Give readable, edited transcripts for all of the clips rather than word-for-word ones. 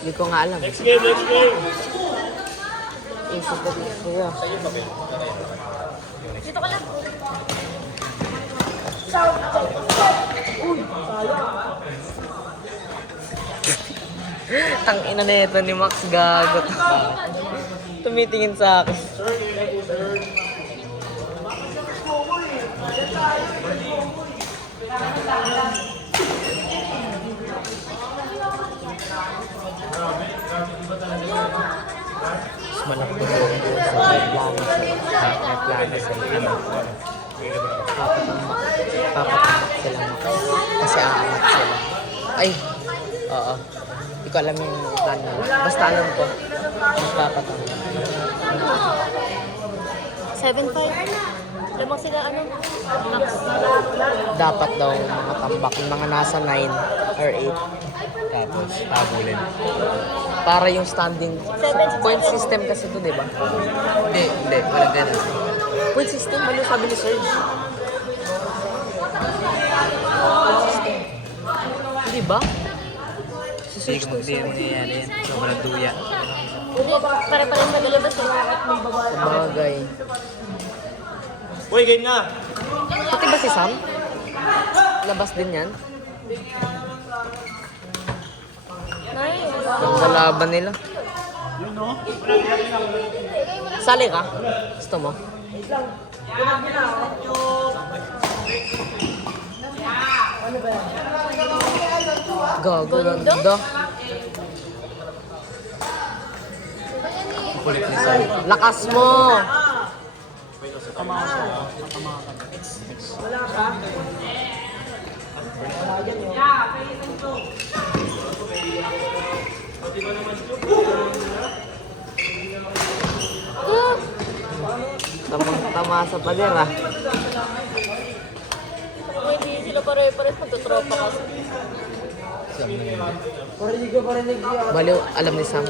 Hindi ko nga alam. Next game. Isip ko dito. Dito ka lang. Tang ina na ito ni Max gagot. Tumitingin sa akin. Mas malaki ko yung sa plano sila. Papatamak sila Max. Kasi aangat sila. Ay! Oo. Hindi ko alam yung plano nila. Basta alam ko. Magpapatamak. 7-5. Lamang sila ano? Max. Dapat daw mga tambak. Yung mga nasa 9 or 8. Tapos, habulin. Para yung standing point system kasi ito, di ba? Hindi. Walang ganun. Point system, ano sabi ni Serge? Point system. Hindi ba? Si Hindi Serge ko mangyayari yan. Sobrang duya. Hindi, para-pares magalabas eh. Bagay. Uy, game na! Pati ba si Sam? Labas din yan? Nice. Yung kalaban nila. Sali ka? Gusto mo? Gago, ganda. Kulit ni Sai. Lakas mo! Tamang-tama sa pader ah. Hindi sila pare-pares magtutropa kasi. Baliw, alam ni Sam.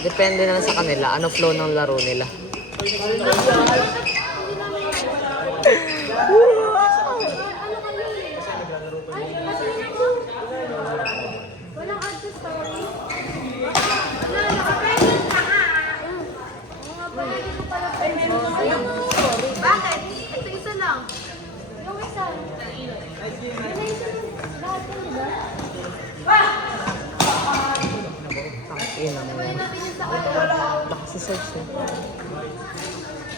Depende na lang sa kanila, ano flow ng laro nila. Walang add to story. Bakit? Ito isa lang. Yung isa. Lahat yun, di ba? Tangina mo yan. Baka si Serge eh.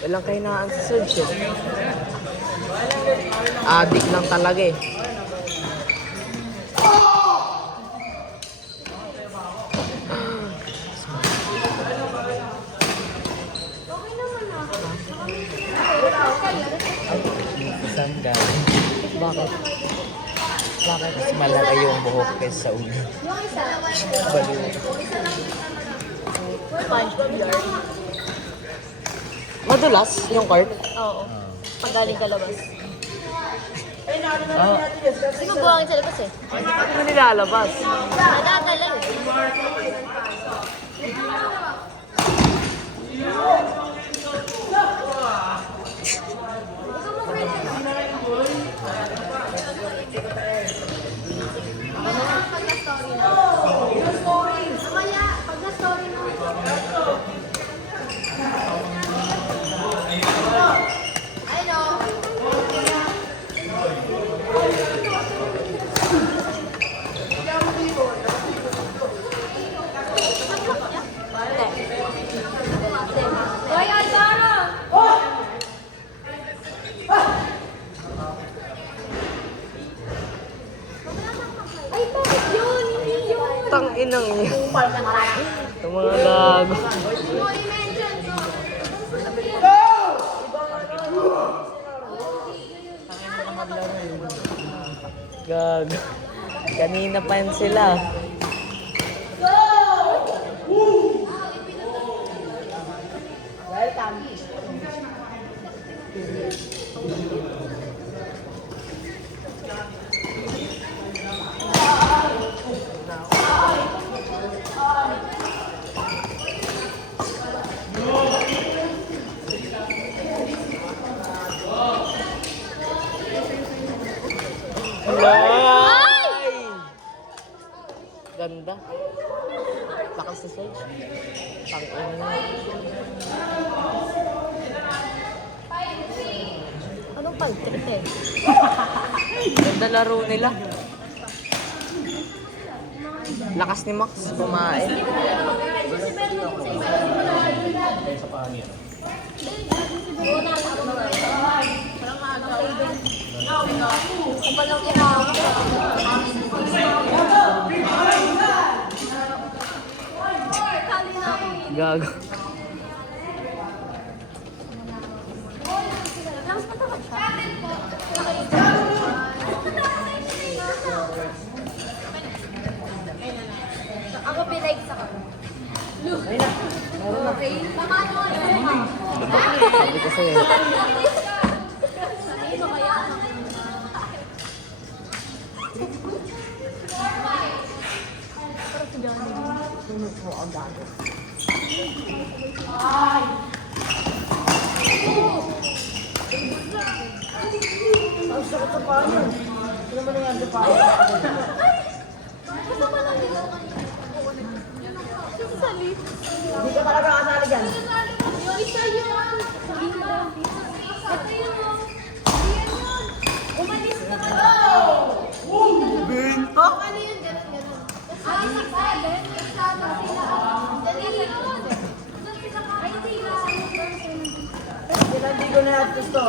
Walang kahinaan si Serge eh. Adik lang talaga eh. Okay naman ah. Saan galing? Bakit? Bakit? Mas malaki yung buhok kaysa sa ulo. Yung isa. Baliw. SpongeBob yard. Madulas yung cart? Oo. Pag galing ka labas. Ah, Kasi mabuhangin sa labas eh. Hindi mo nilalabas. Nadadala eh. Pag na-story na. Mamaya, pag na-story na. I know. Hoy, Putang inang niya. Itong mga gago. Gago. Kanina pa yan sila. Ay! Ganda. Lakas sa Serge. Tangin na. Anong paltrip eh? Ganda laro nila. Lakas ni Max kumain. Gago. Ako pinag sa kanya. Okay. Sabi ko sa'yo. Ano kaya? Hindi ka talaga kasali dyan. Yung isa yun. Ito yun. Umalis na ka. Bento? Ano yun? Ganun. Ay, nagsabi. Nagsama sila. Dali yun. Doon sila ka. Ay, sila. Sila hindi ko na gusto.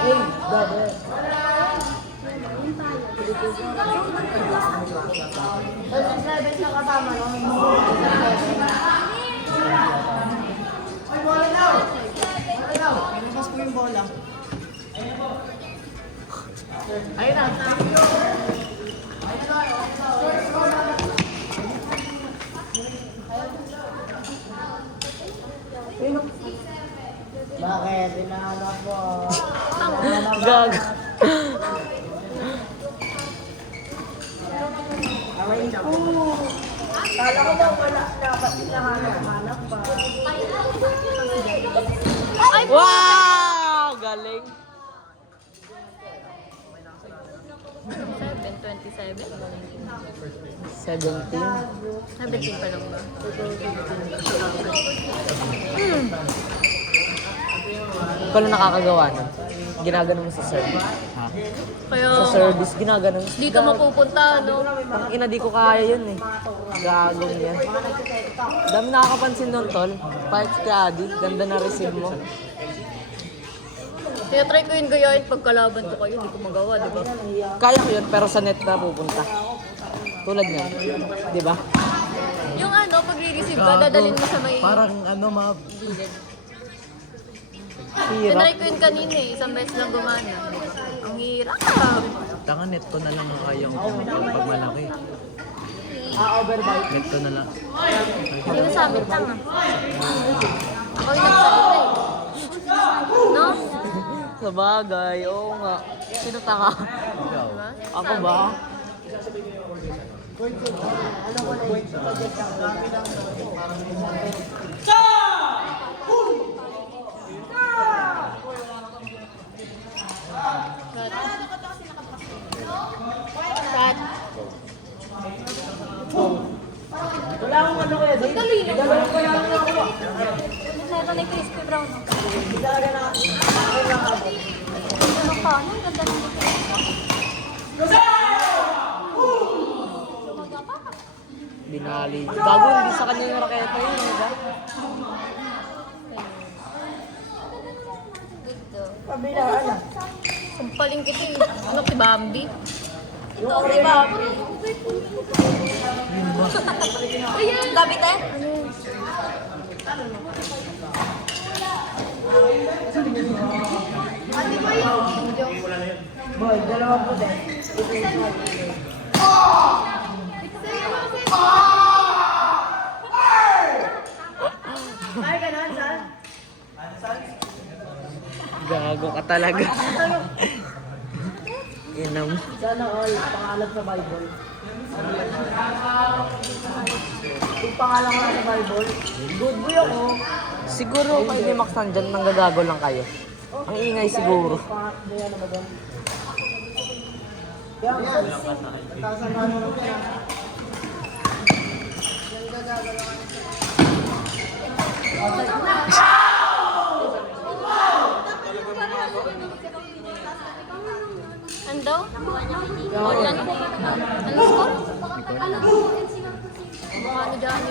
Hey, dada. Tapos 7 na kasama, no? Ay, bola daw! Bola daw! Ilabas ko yung bola. Ayun na, sabi ko. Bakit? Hinahanap ko. Gago. Kala ko daw wala dapat hinahanap pa. Wow! Galing. 7:27. 17. 17 pa lang ba? Ikaw lang nakakagawa nun. Ginagano mo sa service. Ha? Kaya, Sa service, ginagano mo. dito mapupunta, no? Ang ina, di ko kaya yun eh. Gagong yan. Dami nakakapansin doon, tol. Parts ka, Adi. Ganda na receive mo. Kaya try ko yun gayahin pagkalaban ko kayo, hindi ko magawa, di ba? Kaya ko yun, pero sa net na pupunta. Tulad niya. Di ba? Yung ano, pag re-receive ka, dadalhin mo sa may... Parang ano mga... Hirap. Tinry ko yun kanina eh, isang beses lang gumana. Ang hirap. Tanga net ko na lang ang kayang pag malaki. Overbite. Net ko na lang. Hindi na sa amin tanga. Ako yung nagsalita eh. No? Sa bagay, oo nga. Sino tanga? Ikaw. Diba? Ako ba? Cut. Wala akong ano kaya din. Dali lang. Dalawa ko lang ako. Ito na crispy brown. Hindi talaga na ako. Ano ka? Ano? Ganda ng Binali. Gago, hindi sa kanya yung raketa yun, di ba? Good daw. Kabilaan na. Sampaling kita eh. Ano si Bambi? Ito, di ba? Ayan. Gabi tayo? Ano ba yun? Boy, dalawa po din. Ay, ganun, saan? Gago ka talaga. Inam. Sana all, pangalan sa Bible. Yung pangalan ko lang sa Bible. Good boy ako. Siguro kayo ni Max nandyan, nanggagago lang kayo. Ang ingay siguro. Kaya ano ba doon? Kaya ang tatasan na naman siya. Ando? Ulan? Ano score? Ano dyan?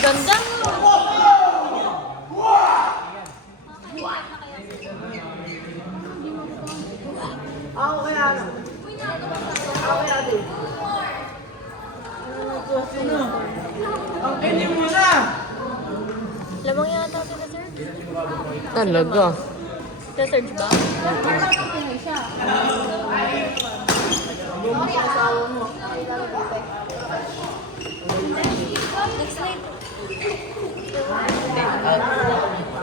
Ganda! Ako kaya ano? Ako kaya din. Ang pili mo na! Lamang yata sila, sir. Talaga. Sa search ba? Next slide.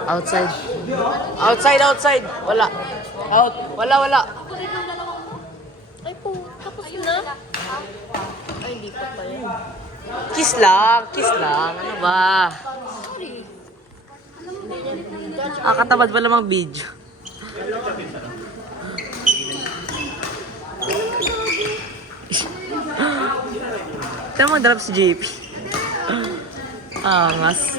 Outside. Outside. Wala. Out. Wala. Ay po, tapos na? Ay, hindi pa pa yan. Kiss lang. Ano ba? Sorry. Katamad pa lamang video. Tama mo drop si JP. Angas.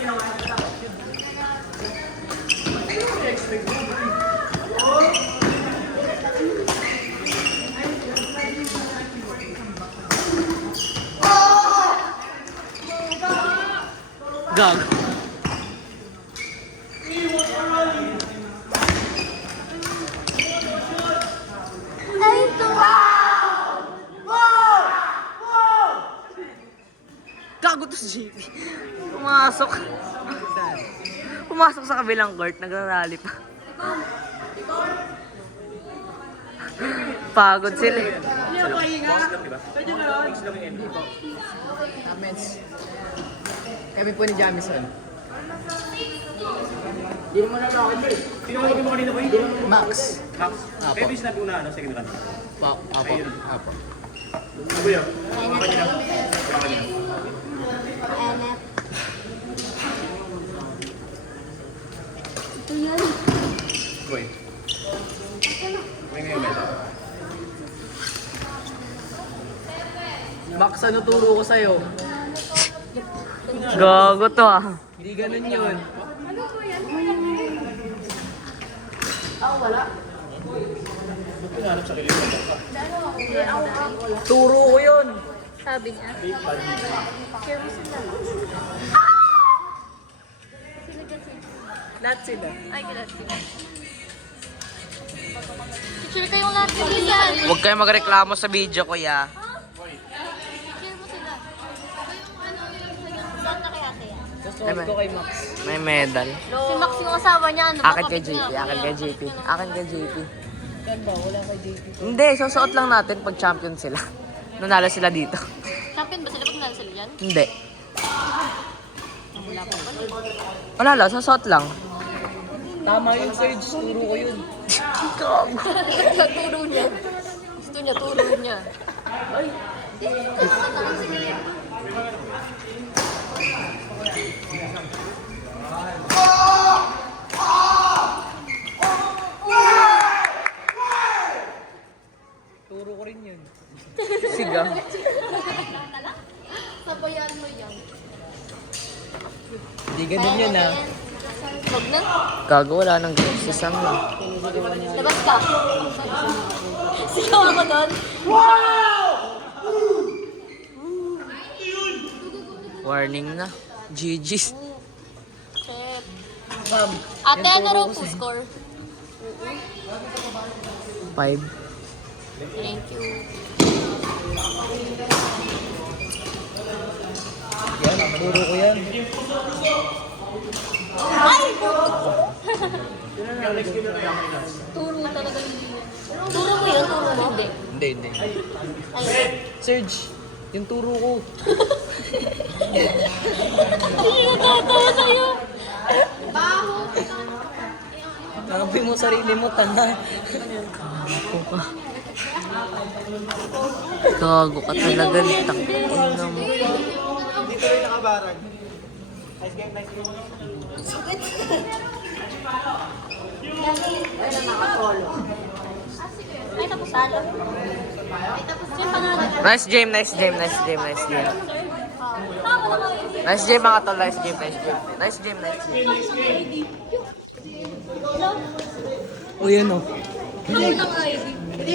Gag. Ay, tuwa! Gago to si JP. Pumasok sa kabilang court, nagrarally pa. Pagod sila. Kami po ni Jamison. Hindi naman na ako ito. Pinakawagan mo kanina ba yun? Max. Max. Kaya may sinabi una, ano, second run. Apo. Ano ba yun? Mga kanina. Mga kanina. Ito yan. Boy. May ngayon ba ito? Max, ano turo ko sa'yo? Gago to ah. Hindi ganun yun. Pinanap sa kilig. Turo ko yun. Sabi niya. Share mo sila. Lahat sila. Ay, grabe. Share kayong lahat sila yan. Huwag kayo magreklamo sa video ko ya. Share mo sila. Saan na kaya kaya? Susunod ko kay Max. May medal. Si Max yung asawa niya. Ano, Akin kay bakit JP. nga? Akin kay JP. Akin kay JP. Yan ba? Wala kay JP. Hindi, susuot lang natin pag champion sila. Nanalo sila dito. Champion ba sila? Pag nalo sila yan? Hindi. Wala pa pala. Wala lang, susuot lang. Tama yun, Serge. Turo ko yun. Turo niya. Gusto niya, turo niya. Turo ko rin yun. Siga. Sabayan mo yan. Hindi ganun yun ah. Wag na. Gago, wala nang grip si Sam na. Labas ka. Sigaw ako doon. Warning na. GG's. Chef. Ate, ano raw po score? 5. Thank you. Yan, turo ko yan. Ay! Turo talaga hindi yun. Turo mo yun? Turo mo? Hindi. Hindi. Ay, Serge, yung turo ko. hindi natatawa sa'yo. Baho. Nakabi mo sarili mo, tanga. Gago ka talaga. Tangina mo. Dito rin nakabarag. Ay, tapos talo. Ay, tapos yung pangalan. Nice game, nice game, nice game, nice game. Tama naman yun. Nice game mga tol, nice game, nice game. Nice game, nice game. Hello? O yan o. Hello ng ID.